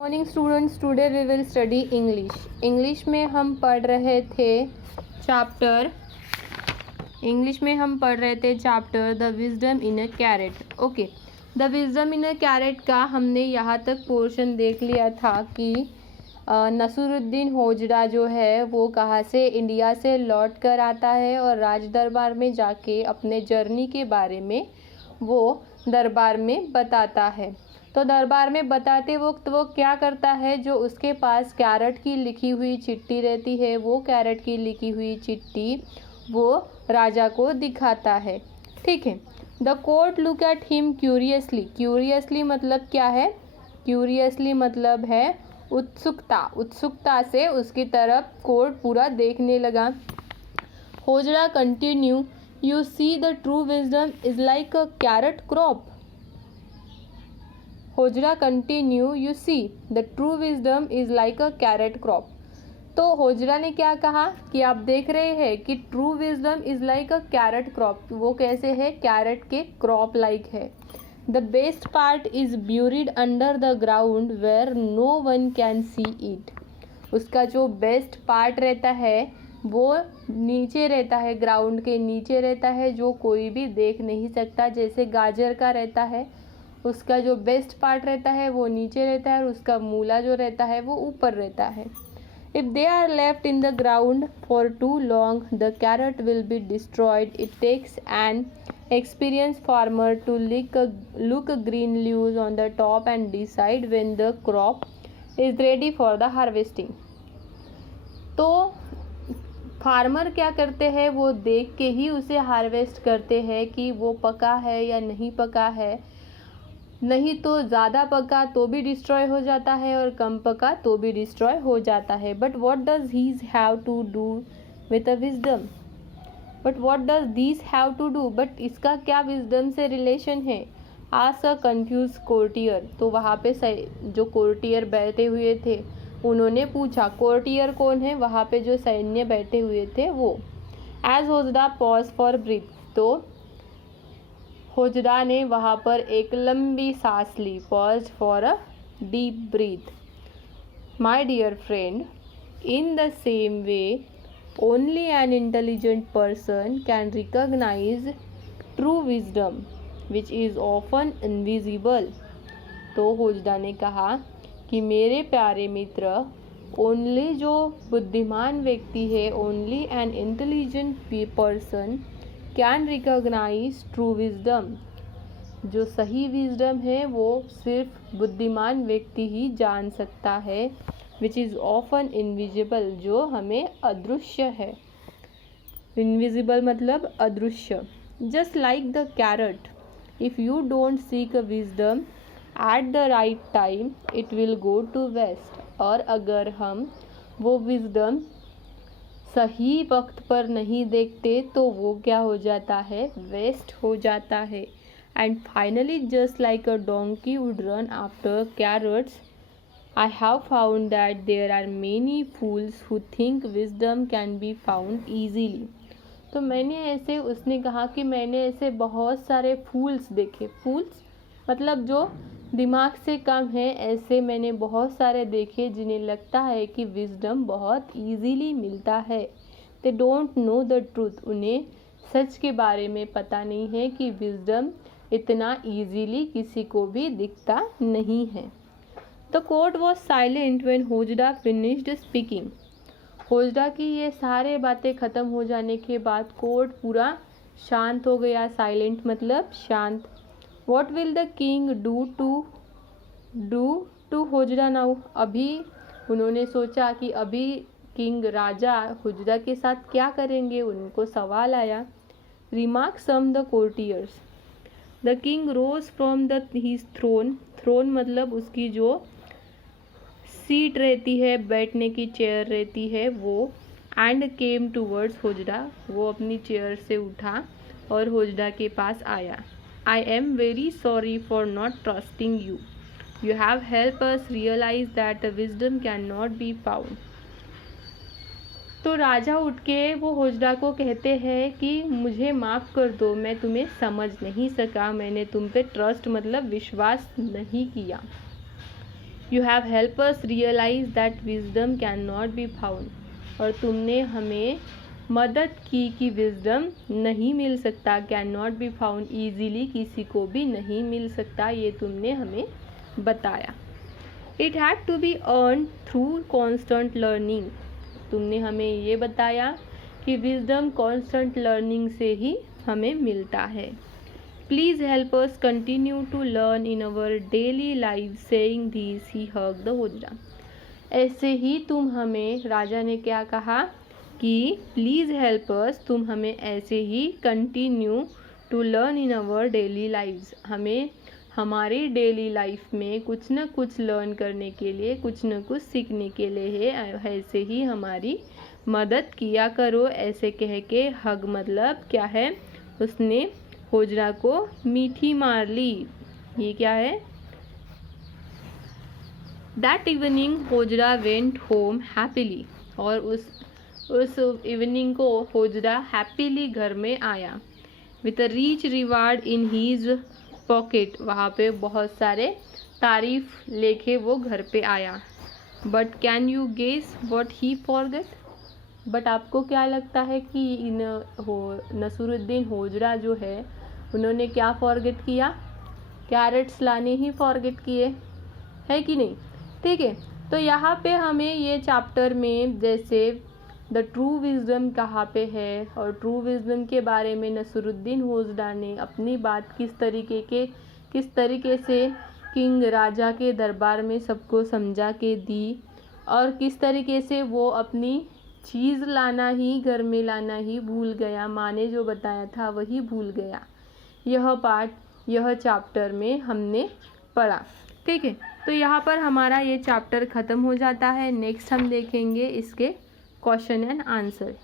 Morning students, today we will study English में हम पढ़ रहे थे chapter the wisdom in a carrot. Okay, the wisdom in a carrot का हमने यहाँ तक पोर्शन देख लिया था कि नसरुद्दीन होजड़ा जो है वो कहाँ से इंडिया से लौट कर आता है और राज दरबार में जाके अपने जर्नी के बारे में वो दरबार में बताता है। तो दरबार में बताते वक्त वो क्या करता है, जो उसके पास कैरेट की लिखी हुई चिट्ठी रहती है वो कैरेट की लिखी हुई चिट्ठी वो राजा को दिखाता है। ठीक है। The court look at him curiously मतलब क्या है? क्यूरियसली मतलब है उत्सुकता से उसकी तरफ कोर्ट पूरा देखने लगा। होजड़ा continue, you see the true wisdom is like a carrot crop. होजड़ा continue, you see the true wisdom is like a carrot crop. तो होजड़ा ने क्या कहा कि आप देख रहे हैं कि true wisdom is like a carrot crop. वो कैसे है? कैरेट के क्रॉप लाइक है। The best part is buried under the ground where no one can see it. उसका जो बेस्ट पार्ट रहता है वो नीचे रहता है, ग्राउंड के नीचे रहता है, जो कोई भी देख नहीं सकता। जैसे गाजर का रहता है, उसका जो बेस्ट पार्ट रहता है वो नीचे रहता है और उसका मूला जो रहता है वो ऊपर रहता है। If they are left in the ground for too long the carrot will be destroyed. It takes an experienced farmer to look green leaves on the top and decide when the crop is ready for the harvesting। तो farmer क्या करते हैं, वो देख के ही उसे harvest करते हैं कि वो पका है या नहीं पका है। नहीं तो ज़्यादा पका तो भी डिस्ट्रॉय हो जाता है और कम पका तो भी डिस्ट्रॉय हो जाता है। But what does his have to do with a wisdom? But इसका क्या विजडम से रिलेशन है? Ask a confuse courtier. तो वहाँ पे जो कोर्टियर बैठे हुए थे उन्होंने पूछा। कोर्टियर कौन है? वहाँ पे जो सैन्य बैठे हुए थे वो। एज होजड़ा पॉज फॉर ब्रीथ। तो होजड़ा ने वहाँ पर एक लंबी सांस ली। Pause for a deep breath. My dear friend, in the same way only an intelligent person can recognize true wisdom which is often invisible। तो होजड़ा ने कहा कि मेरे प्यारे मित्र, ओनली जो बुद्धिमान व्यक्ति है, only an intelligent person can recognise true wisdom. जो सही विजडम है वो सिर्फ बुद्धिमान व्यक्ति ही जान सकता है। विच इज़ ऑफन इनविजिबल, जो हमें अदृश्य है। इनविजिबल मतलब अदृश्य। Just like the carrot, if you don't seek a wisdom at the right time it will go to waste. और अगर हम वो विजडम सही वक्त पर नहीं देखते तो वो क्या हो जाता है? वेस्ट हो जाता है। And finally just like a donkey would run after carrots, I have found that there are many fools who think wisdom can be found easily। तो उसने कहा कि मैंने ऐसे बहुत सारे फूल्स देखे। फूल्स मतलब जो दिमाग से कम है, ऐसे मैंने बहुत सारे देखे जिन्हें लगता है कि विजडम बहुत इजीली मिलता है। They don't know the truth. उन्हें सच के बारे में पता नहीं है कि विजडम इतना इजीली किसी को भी दिखता नहीं है। The court was silent when होजड़ा finished speaking। होजड़ा की ये सारे बातें ख़त्म हो जाने के बाद कोर्ट पूरा शांत हो गया। साइलेंट मतलब शांत। What will the king do to होजड़ा now? अभी उन्होंने सोचा कि अभी किंग राजा होजड़ा के साथ क्या करेंगे, उनको सवाल आया। Remark some the courtiers। The king rose from his throne। throne मतलब उसकी जो सीट रहती है, बैठने की चेयर रहती है वो। एंड केम टूवर्ड्स होजड़ा। वो अपनी चेयर से उठा और होजड़ा के पास आया। I am very sorry for not trusting you. You have help us realise that wisdom can not be found. तो राजा उठ के वो होजड़ा को कहते हैं कि मुझे माफ़ कर दो, मैं तुम्हें समझ नहीं सका, मैंने तुम पे ट्रस्ट मतलब विश्वास नहीं किया। You have help us realise that wisdom can not be found, और तुमने हमें मदद की कि विजडम नहीं मिल सकता, can not be found easily, किसी को भी नहीं मिल सकता, ये तुमने हमें बताया। It had to be earn through constant learning, तुमने हमें ये बताया कि विजडम कॉन्स्टेंट लर्निंग से ही हमें मिलता है। Please help us continue to learn in our daily life, saying this he hug the होजरा। ऐसे ही तुम हमें, राजा ने क्या कहा कि प्लीज़ हेल्प अस, तुम हमें ऐसे ही continue to learn in our daily lives, हमें हमारी डेली लाइफ में कुछ न कुछ लर्न करने के लिए, कुछ न कुछ सीखने के लिए है, ऐसे ही हमारी मदद किया करो। ऐसे कह के हग मतलब क्या है, उसने होजरा को मीठी मार ली। ये क्या है? दैट इवनिंग होजरा वेंट होम हैप्पीली, और उस इवनिंग को होजरा हैप्पीली घर में आया। With a rich reward in his pocket, वहाँ पे बहुत सारे तारीफ लेके वो घर पे आया। But can you guess what he forget, but आपको क्या लगता है कि नसरुद्दीन होजरा जो है उन्होंने क्या फॉरगेट किया? कैरेट्स लाने ही फॉरगेट किए, है कि नहीं? ठीक है, तो यहाँ पे हमें ये चैप्टर में जैसे द ट्रू विजडम कहाँ पे है और ट्रू विजडम के बारे में नसरुद्दीन होजरा ने अपनी बात किस तरीके से किंग राजा के दरबार में सबको समझा के दी, और किस तरीके से वो अपनी चीज़ लाना ही, घर में लाना ही भूल गया, माँ ने जो बताया था वही भूल गया। यह पार्ट, यह चैप्टर में हमने पढ़ा। ठीक है, तो यहाँ पर हमारा ये चैप्टर ख़त्म हो जाता है। नेक्स्ट हम देखेंगे इसके क्वेश्चन एंड आंसर।